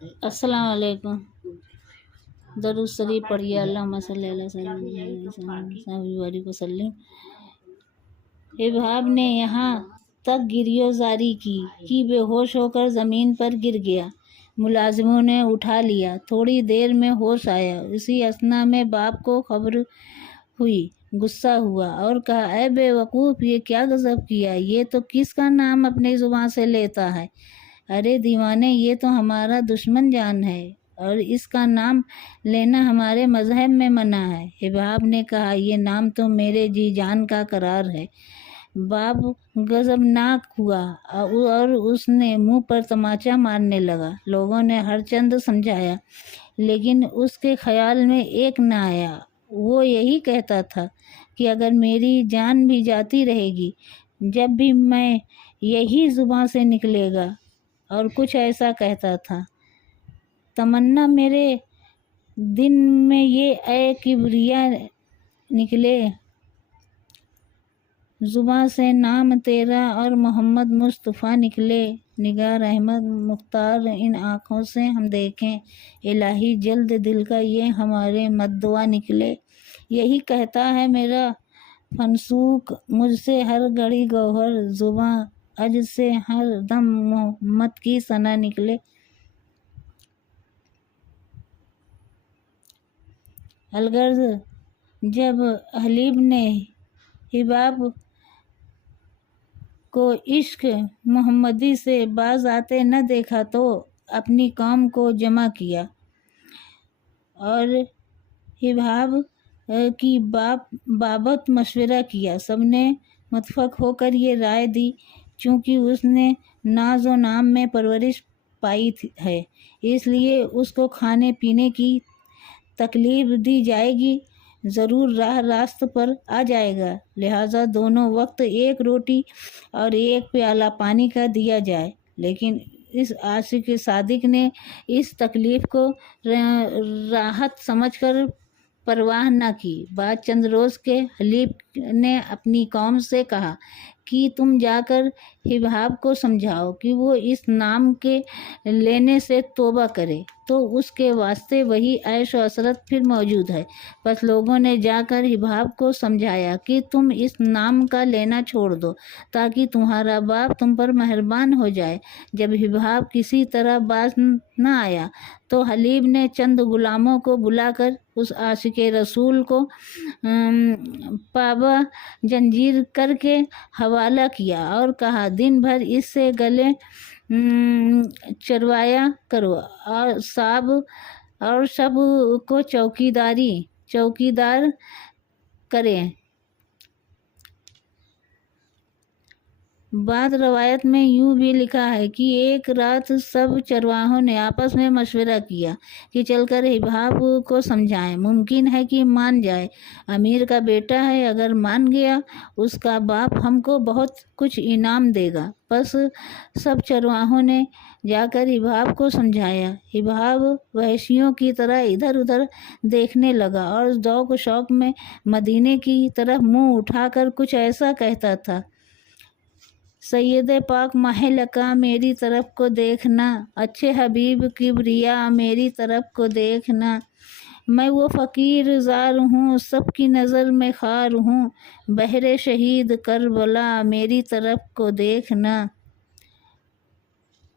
السلام علیکم۔ درود شریف پڑھیے۔ اللہم صلی علی سیدنا وسلم۔ ابہاب نے یہاں تک گریزاری کی کہ بے ہوش ہو کر زمین پر گر گیا۔ ملازموں نے اٹھا لیا، تھوڑی دیر میں ہوش آیا۔ اسی اثنا میں باپ کو خبر ہوئی، غصہ ہوا اور کہا، اے بے وقوف، یہ کیا غضب کیا؟ یہ تو کس کا نام اپنی زبان سے لیتا ہے؟ ارے دیوانے، یہ تو ہمارا دشمن جان ہے اور اس کا نام لینا ہمارے مذہب میں منع ہے۔ ابہاب نے کہا، یہ نام تو میرے جی جان کا قرار ہے۔ باپ غضبناک ہوا اور اس نے منہ پر تماچا مارنے لگا۔ لوگوں نے ہر چند سمجھایا لیکن اس کے خیال میں ایک نہ آیا۔ وہ یہی کہتا تھا کہ اگر میری جان بھی جاتی رہے گی، جب بھی میں یہی زباں سے نکلے گا۔ اور کچھ ایسا کہتا تھا، تمنا میرے دن میں یہ اے کبریا نکلے، زباں سے نام تیرا اور محمد مصطفیٰ نکلے، نگار احمد مختار ان آنکھوں سے ہم دیکھیں، الہی جلد دل کا یہ ہمارے مدعا نکلے۔ یہی کہتا ہے میرا فنسوک، مجھ سے ہر گھڑی گوہر، زباں اج سے ہر دم محمد کی ثنا نکلے۔ الغرض جب حلیب نے ابہاب کو عشق محمدی سے باز آتے نہ دیکھا تو اپنی قوم کو جمع کیا اور ابہاب کی بابت مشورہ کیا۔ سب نے متفق ہو کر یہ رائے دی، چونکہ اس نے ناز و نام میں پرورش پائی ہے، اس لیے اس کو کھانے پینے کی تکلیف دی جائے گی، ضرور راہ راست پر آ جائے گا، لہٰذا دونوں وقت ایک روٹی اور ایک پیالہ پانی کا دیا جائے۔ لیکن اس عاشق صادق نے اس تکلیف کو راحت سمجھ کر پرواہ نہ کی۔ بعد چند روز کے حلیب نے اپنی قوم سے کہا کہ تم جا کر ابہاب کو سمجھاؤ کہ وہ اس نام کے لینے سے توبہ کرے، تو اس کے واسطے وہی عیش و عشرت پھر موجود ہے۔ بس لوگوں نے جا کر ابہاب کو سمجھایا کہ تم اس نام کا لینا چھوڑ دو تاکہ تمہارا باپ تم پر مہربان ہو جائے۔ جب ابہاب کسی طرح باز نہ آیا تو حلیب نے چند غلاموں کو بلا کر اس عاشق رسول کو پابہ زنجیر کر کے حوالہ کیا اور کہا، دن بھر اس سے گلے چروایا کرو اور سب کو چوکیدار کرے۔ بعض روایت میں یوں بھی لکھا ہے کہ ایک رات سب چرواہوں نے آپس میں مشورہ کیا کہ چل کر ابہاب کو سمجھائیں، ممکن ہے کہ مان جائے، امیر کا بیٹا ہے، اگر مان گیا اس کا باپ ہم کو بہت کچھ انعام دے گا۔ بس سب چرواہوں نے جا کر ابہاب کو سمجھایا۔ ابہاب وحشیوں کی طرح ادھر ادھر دیکھنے لگا اور ذوق و شوق میں مدینے کی طرف منہ اٹھا کر کچھ ایسا کہتا تھا، سید پاک ماہ لقا میری طرف کو دیکھنا، اچھے حبیب کبریا میری طرف کو دیکھنا، میں وہ فقیر زار ہوں، سب کی نظر میں خوار ہوں، بہر شہید کربلا میری طرف کو دیکھنا،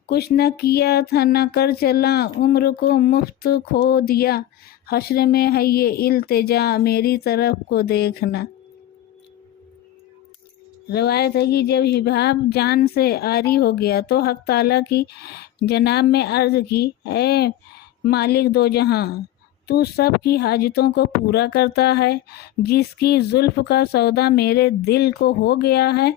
کچھ نہ کیا تھا نہ کر چلا، عمر کو مفت کھو دیا، حشر میں ہے یہ التجا میری طرف کو دیکھنا۔ روایت ہے کہ جب ابہاب جان سے عاری ہو گیا تو حق تعالیٰ کی جناب میں عرض کی، اے مالک دو جہاں، تو سب کی حاجتوں کو پورا کرتا ہے، جس کی زلف کا سودا میرے دل کو ہو گیا ہے،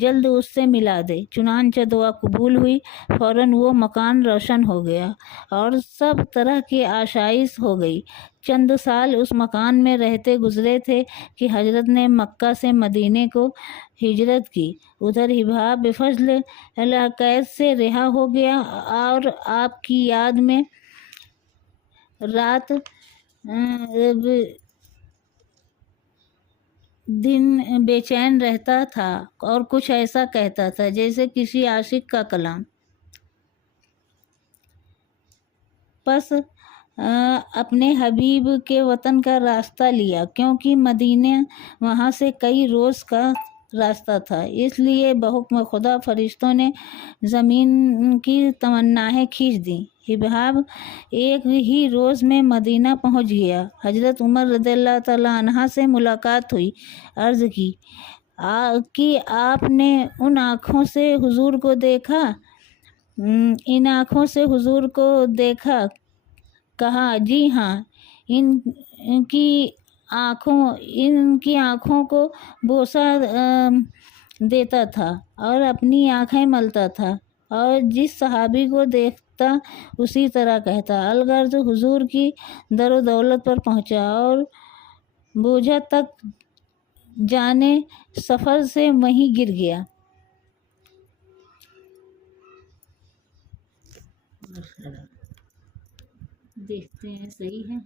جلد اس سے ملا دے۔ چنانچہ دعا قبول ہوئی، فوراً وہ مکان روشن ہو گیا اور سب طرح کی آشائش ہو گئی۔ چند سال اس مکان میں رہتے گزرے تھے کہ حضرت نے مکہ سے مدینے کو ہجرت کی۔ ادھر ابہاب بفضل اللہ قید سے رہا ہو گیا اور آپ کی یاد میں رات دن بے چین رہتا تھا اور کچھ ایسا کہتا تھا جیسے کسی عاشق کا کلام۔ واپس اپنے حبیب کے وطن کا راستہ لیا، کیونکہ مدینہ وہاں سے کئی روز کا راستہ تھا۔ اس لیے بحکم خدا فرشتوں نے زمین کی تمنائیں کھینچ دیں۔ حباب ایک ہی روز میں مدینہ پہنچ گیا۔ حضرت عمر رضی اللہ تعالیٰ عنہ سے ملاقات ہوئی۔ عرض کی کہ آپ نے ان آنکھوں سے حضور کو دیکھا؟ ان آنکھوں سے حضور کو دیکھا؟ کہا جی ہاں، ان کی آنکھوں کو بوسہ دیتا تھا اور اپنی آنکھیں ملتا تھا، اور جس صحابی کو دیکھتا اسی طرح کہتا۔ الغرض حضور کی در و دولت پر پہنچا اور بوجھا تک جانے سفر سے وہیں گر گیا۔ دیکھتے ہیں صحیح ہے۔